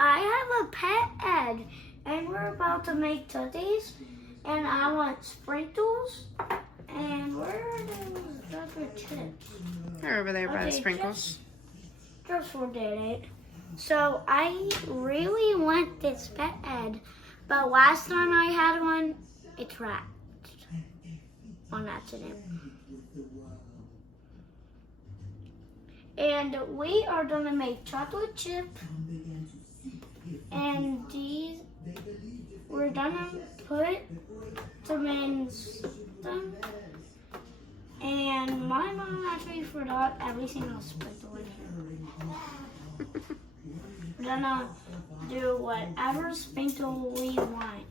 I have a pet egg, and we're about to make tooties, and I want sprinkles, and where are those other chips? They're over there by the sprinkles. Just forget it. So I really want this pet egg, but last time I had one, it cracked on accident. And we are gonna make chocolate chip, and these we're gonna put them in them. And my mom actually forgot every single sprinkle in here. We're gonna do whatever sprinkle we want.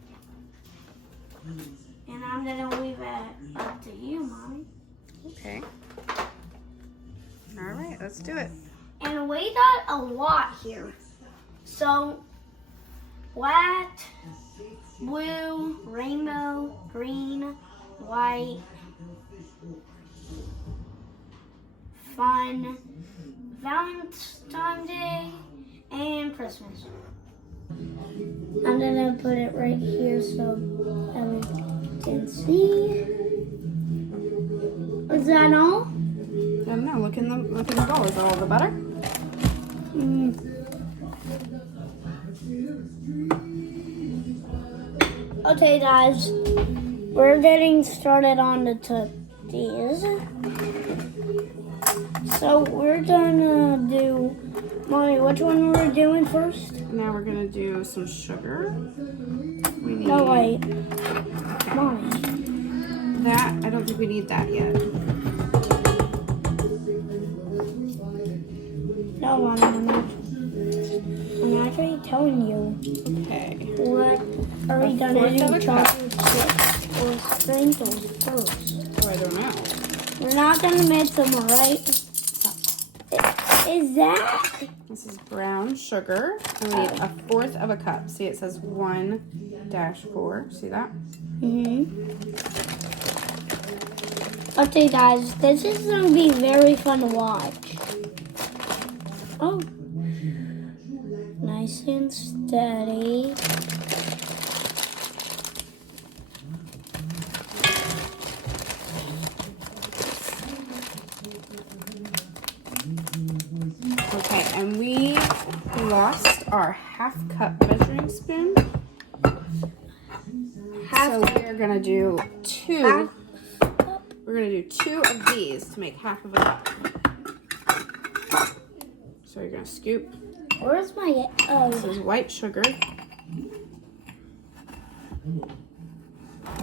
And I'm gonna leave it up to you, Mommy. Okay. All right, let's do it. And we got a lot here. So, black, blue, rainbow, green, white, fun, Valentine's Day, and Christmas. I'm gonna put it right here so everyone can see. Is that all? I don't know. Look in the bowl. Is that all the butter? Okay, guys, we're getting started on the tooties. So we're gonna do, Mommy, which one we're doing first? Now we're gonna do some sugar. We need No, wait. Mommy. that. I don't think we need that yet. No, Mommy, I'm actually telling you. Okay. What are we gonna fourth of do? a cup. Chocolate chips or sprinkles first? Oh, I don't know. We're not gonna mix them, alright? Is that? This is brown sugar. And we need a fourth of a cup. See, it says 1-4. See that? Okay, guys, this is gonna be very fun to watch. Oh, nice and steady. Okay, and we lost our half-cup measuring spoon. So we're gonna do two. We're gonna do 2 of these to make half of a cup. So you're gonna scoop. Where's my? This is white sugar.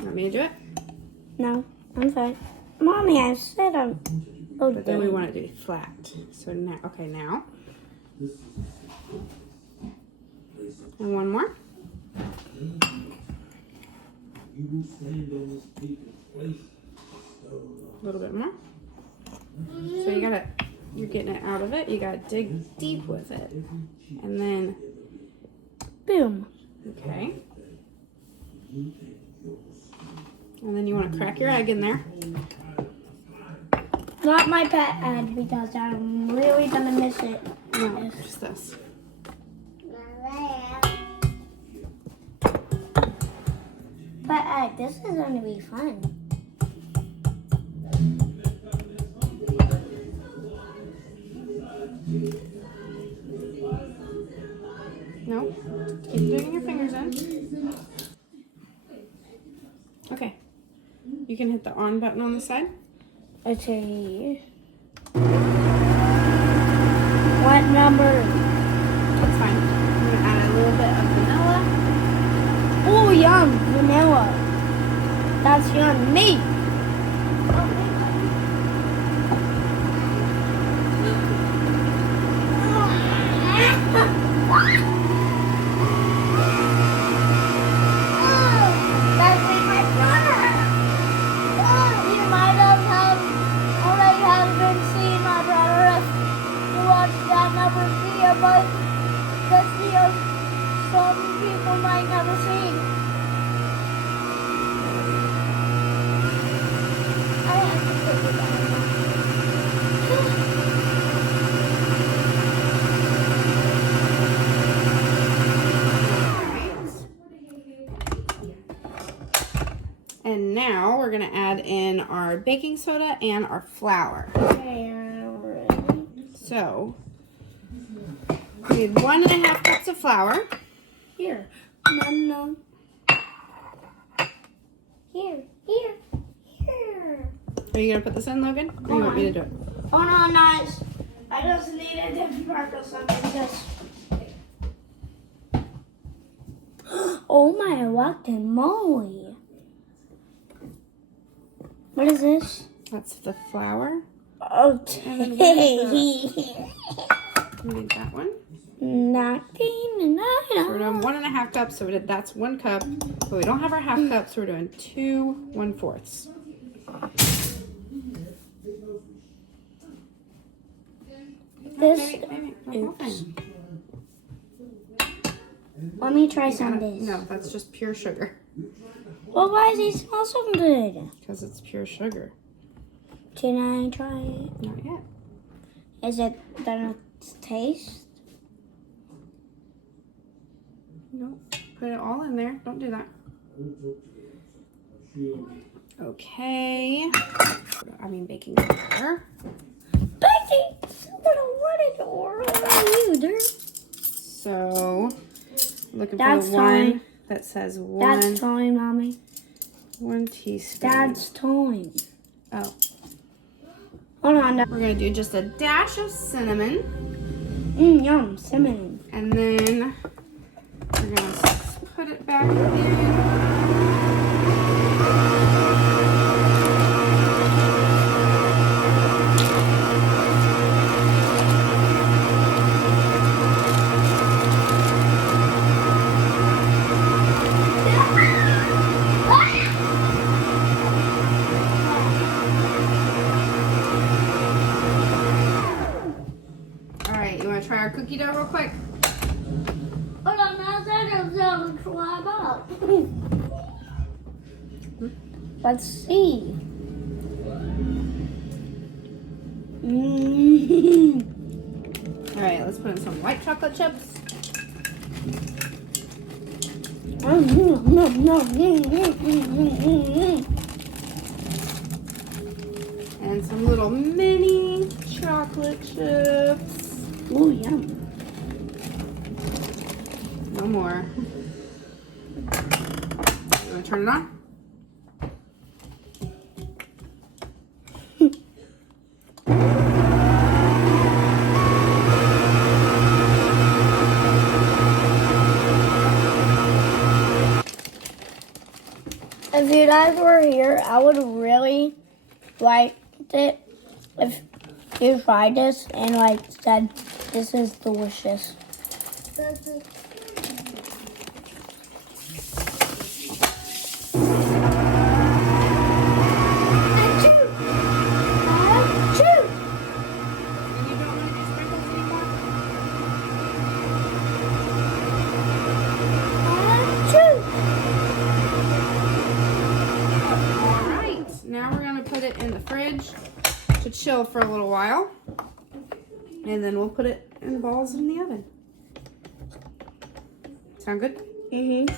Want me to do it? No, I'm fine. Mommy, I said I'm. Oh, But then we want it to be flat. So now, okay, now. And one more. A little bit more. So you're getting it out of it. You gotta dig deep with it. And then, boom. okay. And then you want to crack your egg in there. Not my pet egg because I'm really gonna miss it. No, just this. Pet egg, this is gonna be fun. No, keep digging your fingers in. Okay. You can hit the on button on the side. Okay. What number? That's fine. I'm gonna add a little bit of vanilla. Oh, yum, vanilla. That's yum. Me. But this video some people might never see. I have to put it down. And now we're gonna add in our baking soda and our flour. Okay, I'm ready. So we need 1.5 cups of flour. Here. No. Here. Are you gonna put this in, Logan? Or you want me to do it? Oh no, nice. I just need a different purple something. Just. Oh my guacamole. What is this? That's the flour. Okay. We need that one. Nothing. So we're doing 1.5 cups, so that's 1 cup. But we don't have our half cup, so we're doing 2 1/4. This. Maybe. The whole thing. Let me try some of this. No, that's just pure sugar. Well, why does it smell so good? Because it's pure sugar. Can I try it? Not yet. Is it gonna taste? No. Put it all in there. Don't do that. Okay. I mean baking powder. Baking soda, what is oral either? So, looking That's for the one fine. that says That's time, Mommy. 1 teaspoon. That's time. Oh. Hold on. We're going to do just a dash of cinnamon. Yum, cinnamon. And then we're going to put it back in. Try our cookie dough real quick. Hold on, now that is climb up. Let's see. All right, let's put in some white chocolate chips. And some little mini chocolate chips. Oh, yum. No more. You want to turn it on? If you guys were here, I would really like it if you tried this and said this is delicious. In the fridge to chill for a little while, and then we'll put it in balls in the oven. Sound good? Mm-hmm.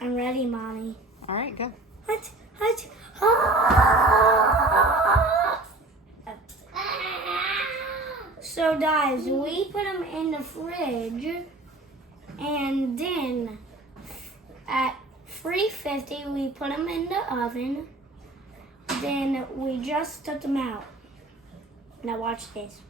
I'm ready, Mommy. All right, go. So guys, we put them in the fridge, and then at 350 we put them in the oven. Then we just took them out. Now watch this.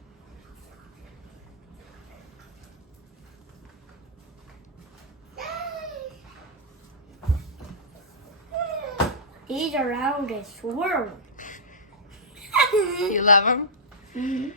These are out of this world. You love them? Mm-hmm.